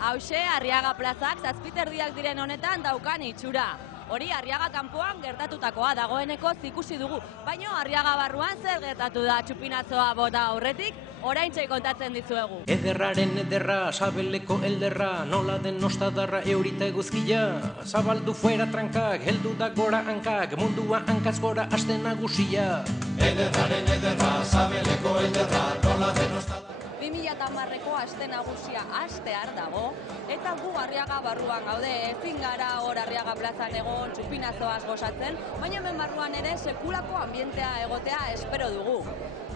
Hauxe, Arriaga plazak zazpiterdiak diren honetan daukan itxura. Hori Arriaga kanpoan gertatutakoa dagoeneko ikusi dugu. Baina Arriaga barruan zer gertatu da txupinazoa bota aurretik, oraintxe kontatzen dizuegu. Ederraren ederra, sabeleko elderra, nola den nostadarra eurita eguzkia. Zabaldu fuera trankak, heldu da gora hankak, mundua hankaz gora aste nagusia. Ederraren ederra, sabeleko elderra, nola den nostadarra. 2010ko aste nagusia astear dago, eta gu Arriaga barruan gaude, ezin gara hor Arriaga plazan egon txupinazoaz gozatzen, baina hemen barruan ere sekulako ambientea egotea espero dugu.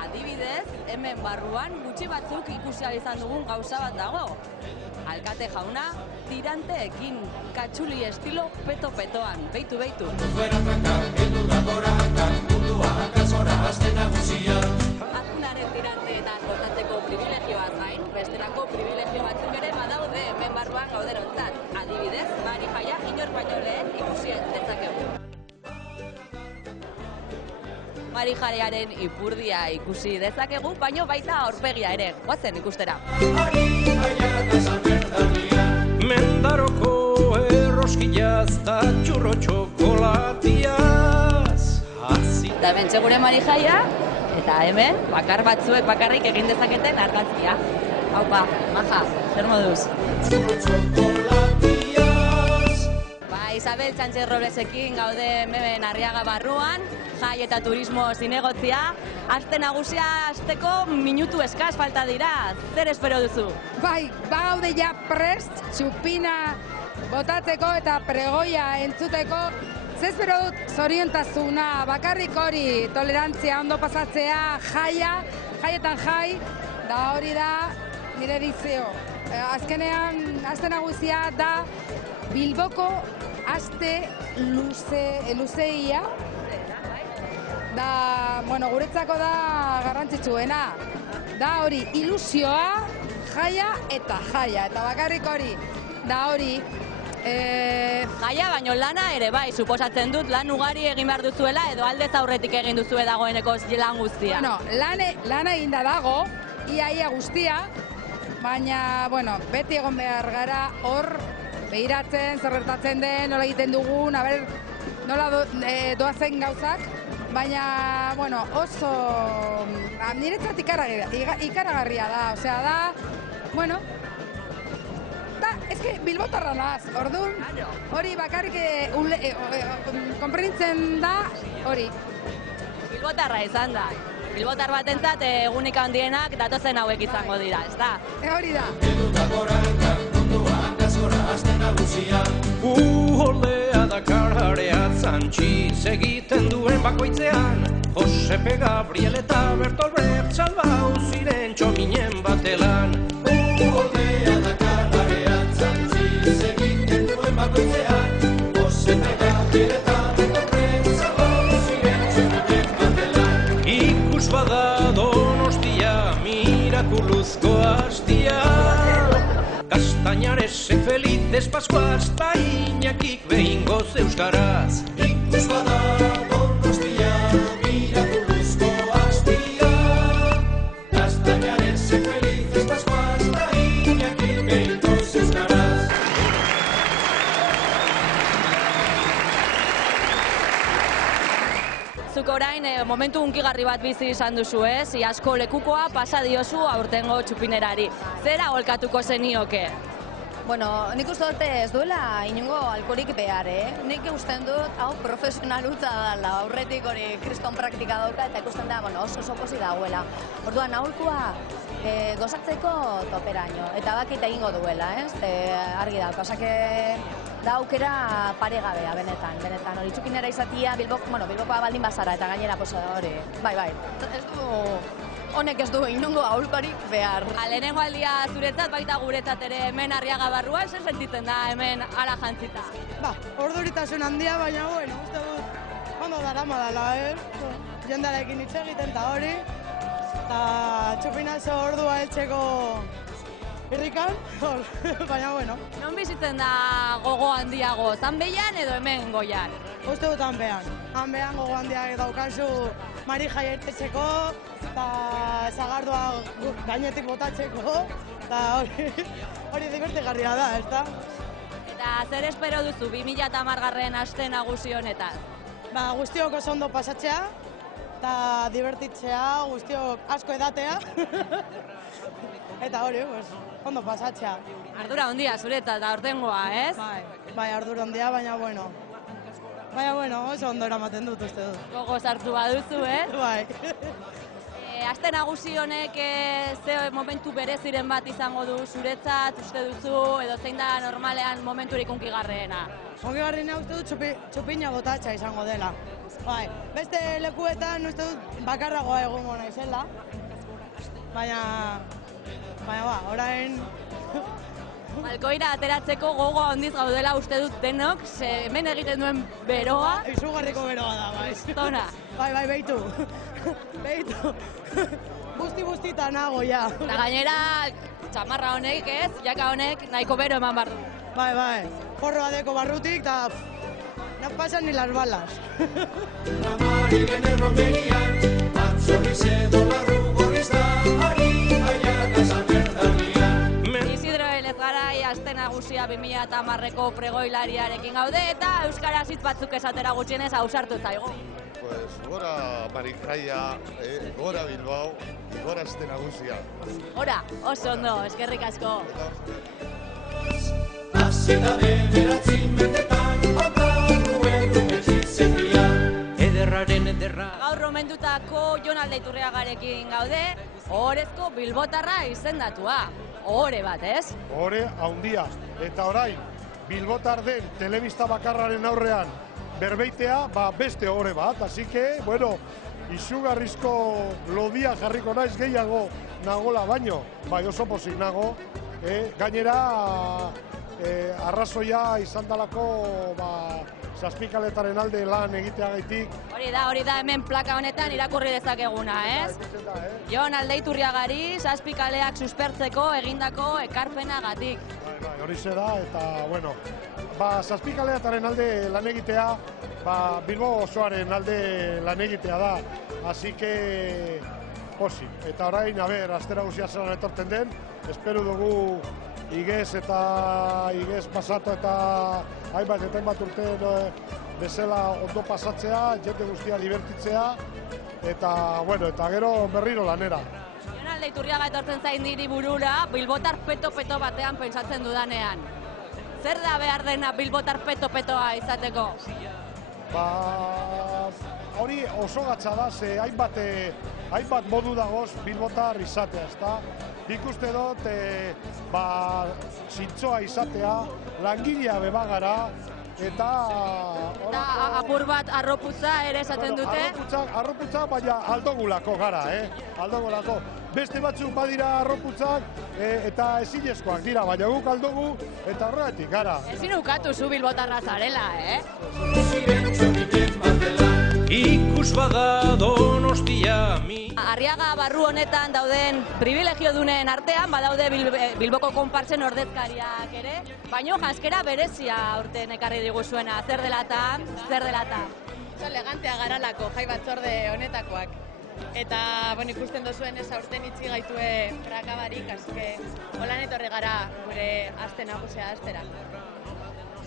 Adibidez, hemen barruan gutxi batzuk ikusi ahal izan dugun gauza bat dago. Alkate jauna, tiranteekin, katxuli estilo peto-petoan, beitu. Fuera trankak, heldu da gora hankak, mundua hankaz gora aste nagusia. Azkunaren tiranteetan gozatzeko privilegioaz gain, bestelako privilegio batzuk ere badaude hemen barruan gauderontzat. Adibidez, Mari jaia inor baino lehen ikusi dezakegu. Mari jarearen ipurdia ikusi dezakegu, baino baita aurpegia ere, goazen ikustera. Mendaroko erroskillaz da txurro txokolatiaz. Eta hemen txegure Mari jaia, eta hemen bakar batzuek bakarrik egin dezaketen argazkia. Haupa, maja, zer moduz? Isabel Sánchez Roblesekin gaude hemen Arriaga barruan, jai eta turismo zinegotzia. Aste nagusia hasteko minutu eskas falta dira. Zer espero duzu? Bai, bagaude ja prest, txupina botatzeko eta pregoia entzuteko. Zer espero dut zoriontasuna, bakarrik hori, tolerantzia, ondo pasatzea, jaietan jai, da hori da nire edizio. Azkenean, aste nagusia da Bilboko aste luzeia. Da, bueno, guretzako da garrantzitsuena. Da hori, ilusioa, jaia, eta bakarrik hori, da hori. Jaia, baino lana ere bai, suposatzen dut lan ugari egin behar duzuela edo aldez aurretik egin duzue dagoeneko lan guztia. Bueno, lana eginda dago, ia guztia, baina, bueno, beti egon behar gara hor, behiratzen, zer gertatzen den, nola egiten dugun, nola doazen gauzak, baina, bueno, oso niretzat ikaragarria da, osea da, bueno, eske bilbotarra naz, orduan, hori bakarrik konprenitzen da, hori. Bilbotarra izan da. Bilbotar batentzat egunik handienak datozen hauek izango dira, ezta? Hori da. Oldea Dakararea zantxiz egiten duen bakoitzean, Josepe Gabriel eta Bertolt Salbau ziren txominen batelan. Oldea Dakararea zantxiz egiten duen bakoitzean, Josepe Gabriel eta Bertolt Salbau ziren txominen batelan. Ikus bada Donostia mirakuluzko hastia, Castañaresek felices Pascuas, ta Iñakik behingoz euskaraz. Ikus bada Donostia mirakuluzko hastia, Castañaresek felices Pascuas, ta Iñakik behingoz euskaraz. Zuk orain momentu hunkigarri bat bizi izan duzu, ez? Iazko lekukoa pasa diozu aurtengo txupinerari. Zera aholkatuko zenioke? Bueno, nik uste dut ez duela inongo alkorik behar, Nik usten dut, hau profesionalutza dela, aurretik hori kriston praktika dauka eta ikusten da, bueno, oso posi dagoela. Orduan, aholkua gozatzeko toperaino, eta bakit egingo duela, ez? Argi da, pasake da aukera paregabea, benetan, hori txupinera izatia, Bilbokoa baldin bazara, eta gainera, hori, bai, honek ez du inongo aholkorik behar. Lehenengo aldia zuretzat, baita guretzat ere hemen Arriaga barruan, zer sentitzen da hemen ala jantzita? Orduritasun handia, baina, bueno, uste dut, ondo darama dela, jendarekin hitz egiten eta hori, eta txupinazo ordua heltzeko irrikan, baina bueno. Non bizitzen da gogo handiago, Zanbeian edo hemen Goian? Uste dut hanbean. Hanbean gogo handiak daukazu Mari jaietetzeko, eta zagardua gainetik botatzeko, eta hori divertigarria da, ezta? Eta zer espero duzu 2010 aste nagusi honetan? Ba, guztiok oso ondo pasatzea, eta divertitzea, guztiok asko edatea, eta hori, pues, ondo pasatzea. Ardura handia zuretzat da aurtengoa, ez? Bai, ardura handia, baina bueno. Baina bueno, oso ondo eramaten dut, uste dut. Gogo sartu baduzu, ez? Bai. Aste nagusi honek ze momentu bereziren bat izango du zuretzat, uste duzu, edo zein da normalean momenturik unkigarreena? Unkigarreena uste dut txupina botatxa izango dela. Bai, beste lekuetan uste dut bakarragoa egongo naizela. Baina ba, orain... Balkoira ateratzeko gogo handiz gaudela uste dut denok, hemen egiten duen beroa. Izugarriko beroa da, bai. Tona. Bai, behitu. Behitu. Busti-bustita nago, ja. Eta gainera, txamarra honek, ez? Jaka honek nahiko bero eman barru. Bai. Porroa deko barrutik, eta no pasan ni las balas. Amari gene romerian, atzorrize dolarru gorriz da, ari aiak azalbertanian. Isidro Elezgarai aste nagusia 2010ko pregoilariarekin gaude eta euskaraz hitz batzuk esatera gutxienez ausartu zaigu. Pues gora Marijaia, gora Bilbao, gora aste nagusia. Ora, oso ondo, eskerrik asko. Hasi da bederatzi mendetan, otarruen etxizekia. Ederraren ederra. Gaur omendutako Jon Aldaiturriagarekin gaude, ohorezko bilbotarra izendatua. Ohore bat, ez? Ohore haundia. Eta orain, bilbotar den telebista bakarraren aurrean berbeitea, beste ohore bat. Así que, bueno, izugarrizko lodia jarriko naiz gehiago nagola baino. Bai, oso pozik nago. Gainera, arrazoia izan dalako zazpikaletaren alde lan egiteagaitik. Hori da hemen plaka honetan irakurri dezakeguna, ez? Jon Aldaiturriagari zazpikaleak suspertzeko egindako ekarpenagatik. Bai, hori da, eta, bueno, zazpikaleataren alde lan egitea, Bilbo osoaren alde lan egitea da. Así que, posi. Eta orain, aste nagusia zelan etorten den, espero dugu igez pasatu eta hainbat eta hainbat urte bezala ondo pasatzea, jende guztia divertitzea, eta gero berriro lanera. Jon Aldaiturriaga etortzen zain niri burura, bilbotar peto-peto batean pentsatzen dudanean. Zer da behar dena bilbotar peto-petoa izateko? Hori oso gatza da, ze hainbat modu dagoz bilbotar izatea, ezta? Nik uste dut, zintzoa izatea, langilea bebagara, eta... apur bat arroputza ere esaten dute? Arroputza, baina aldogulako gara, aldogulako. Beste batzuk badira arroputzak eta ezinezkoak dira, baina guk aldogu eta horregatik gara. Ezin ukatu zu bilbotarra zarela, Ikus bada Donostia mi. Arriaga barru honetan dauden privilegio dunen artean, badaude Bilboko konpartzen ordezkariak ere, baino janskera berezia aurten ekarri diguzuena, zer delata? Oso elegantea garalako jai batzorde honetakoak. Eta, ikusten duzuen ez aurten itzi gaitue prakabarik, azke, holan etorri gara gure aste nagusia astera.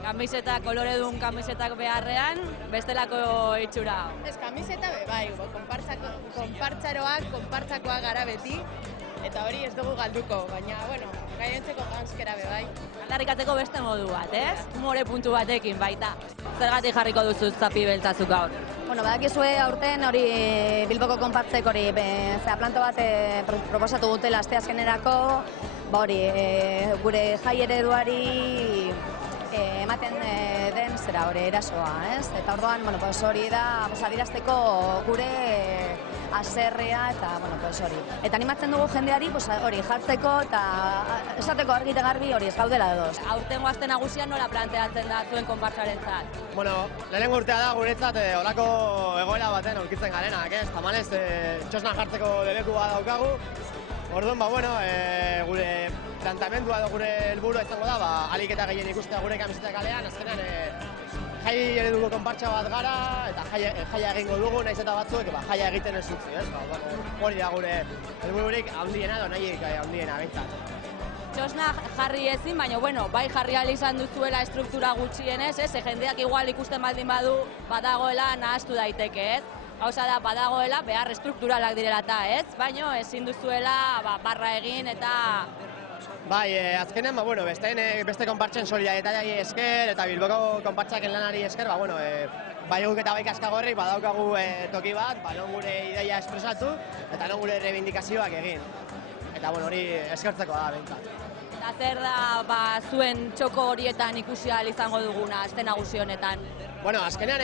Kamiseta, koloredun kamisetak beharrean, bestelako itxura. Ez, kamiseta bai, konpartzaroak, konpartzakoak gara beti, eta hori ez dugu galduko, baina, gainontzeko janskera bai. Aldarrikatzeko beste modu bat, ez? Humore puntu batekin baita. Zergatik jarriko duzu zapi beltzazuk gaur? Badakizue aurten hori Bilboko konpartzek hori planto bat proposatu dutela asteazkenerako, gure jai ereduari ematen den erasoa, ez? Eta orduan, hori da, adierazteko gure haserrea eta, hori. Eta animatzen dugu jendeari, hori jartzeko eta esateko argi eta garbi hori ez gaudela edo. Aurtengo aste nagusia nola planteatzen da zuen konpartsarentzat? Lehenengo urtea da guretzat holako egoera baten aurkitzen garenak, ez? Tamalez, txosna jartzeko leku bat daukagu. Orduan, gure plantamendua edo gure helburua izango da, alik eta gehien ikustea gure kamiseta kalean, azkenan jai ereduko konpartsa bat gara, eta jaia egingo dugu, nahiz eta batzuek jaia egiten ez utzi, ez? Hori da gure helbururik handiena edo nahi handiena behintzat. Txosna jarri ezin, baina bueno, bai jarri ahal izan duzuela estruktura gutxienez, ez? Jendeak igual ikusten baldin badu badagoela nahastu daiteke, ez? Gauza da, badagoela behar estrukturalak direla eta, ez? Baina ezin duzuela barra egin eta... Bai, azkenen, beste konpartzen solidaritariari esker eta Bilboko konpartzaken lanari esker, bai guk eta bai Kaskagorrik badaukagu toki bat, non gure ideia espresatu eta non gure reivindikazioak egin. Eta hori eskertzeko da, behintzat. Eta zer da zuen txoko horietan ikusi ahal izango duguna, aste nagusi honetan? Azkenean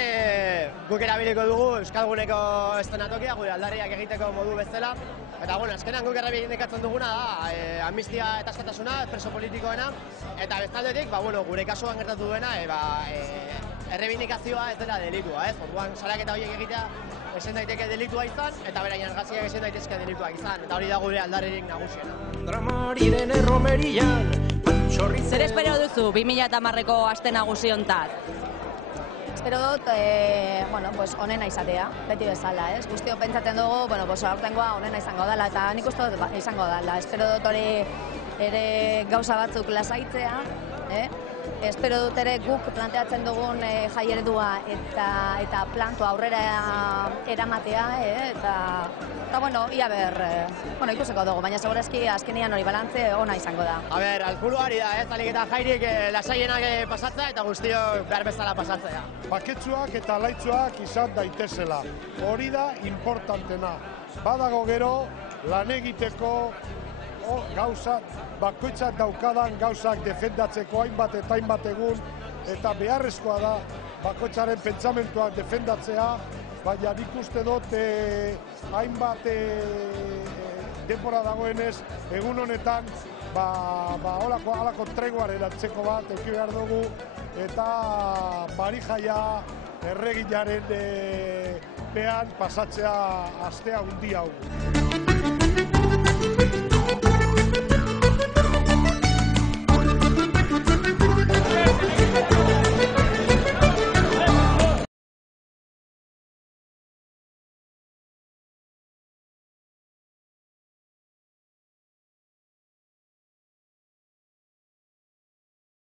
guk erabiliko dugu Euskalguneko eszenatokia, gure aldarriak egiteko modu bezala. Eta azkenean guk erreibindikatzen duguna da, amnistia eta askatasuna, preso politikoena. Eta bestaldetik, gure kasuan gertatu duena, erreibindikazioa ez dela delitua, ez? Orduan, salaketa horiek egitea ezin daiteke delitua izan, eta berain argazkiak ezin daitezke delituak izan. Eta hori da gure aldarririk nagusiena. Dramariren erromerian, Zer espero duzu 2010ko aste nagusi hontan? Espero dut, onena izatea, beti bezala, ez? Guztiok pentsatzen dugu, aurtengoa onena izango dela, eta nik uste dut izango dela. Espero dut hori ere gauza batzuk lasaitzea, Espero dut ere guk planteatzen dugun jai eredua eta plantua aurrera eramatea, ia ikusiko dugu, baina segurazki azkenian hori balantze ona izango da. Alburuari da, alik eta jairik lasaienak pasatzea eta guztiok behar bezala pasatzea. Baketsuak eta laitzuak izan daitezela, hori da importantena. Badago gero lan egiteko gauza, bakoitzak daukadan gauzak defendatzeko hainbat eta hainbat egun, eta beharrezkoa da bakoitzaren pentsamentuak defendatzea, baina nik uste dut hainbat denbora dagoenez, egun honetan, holako treguaren atzeko bat, eduki behar dugu, eta Marijaia erreginaren pean pasatzea astea hundi hau.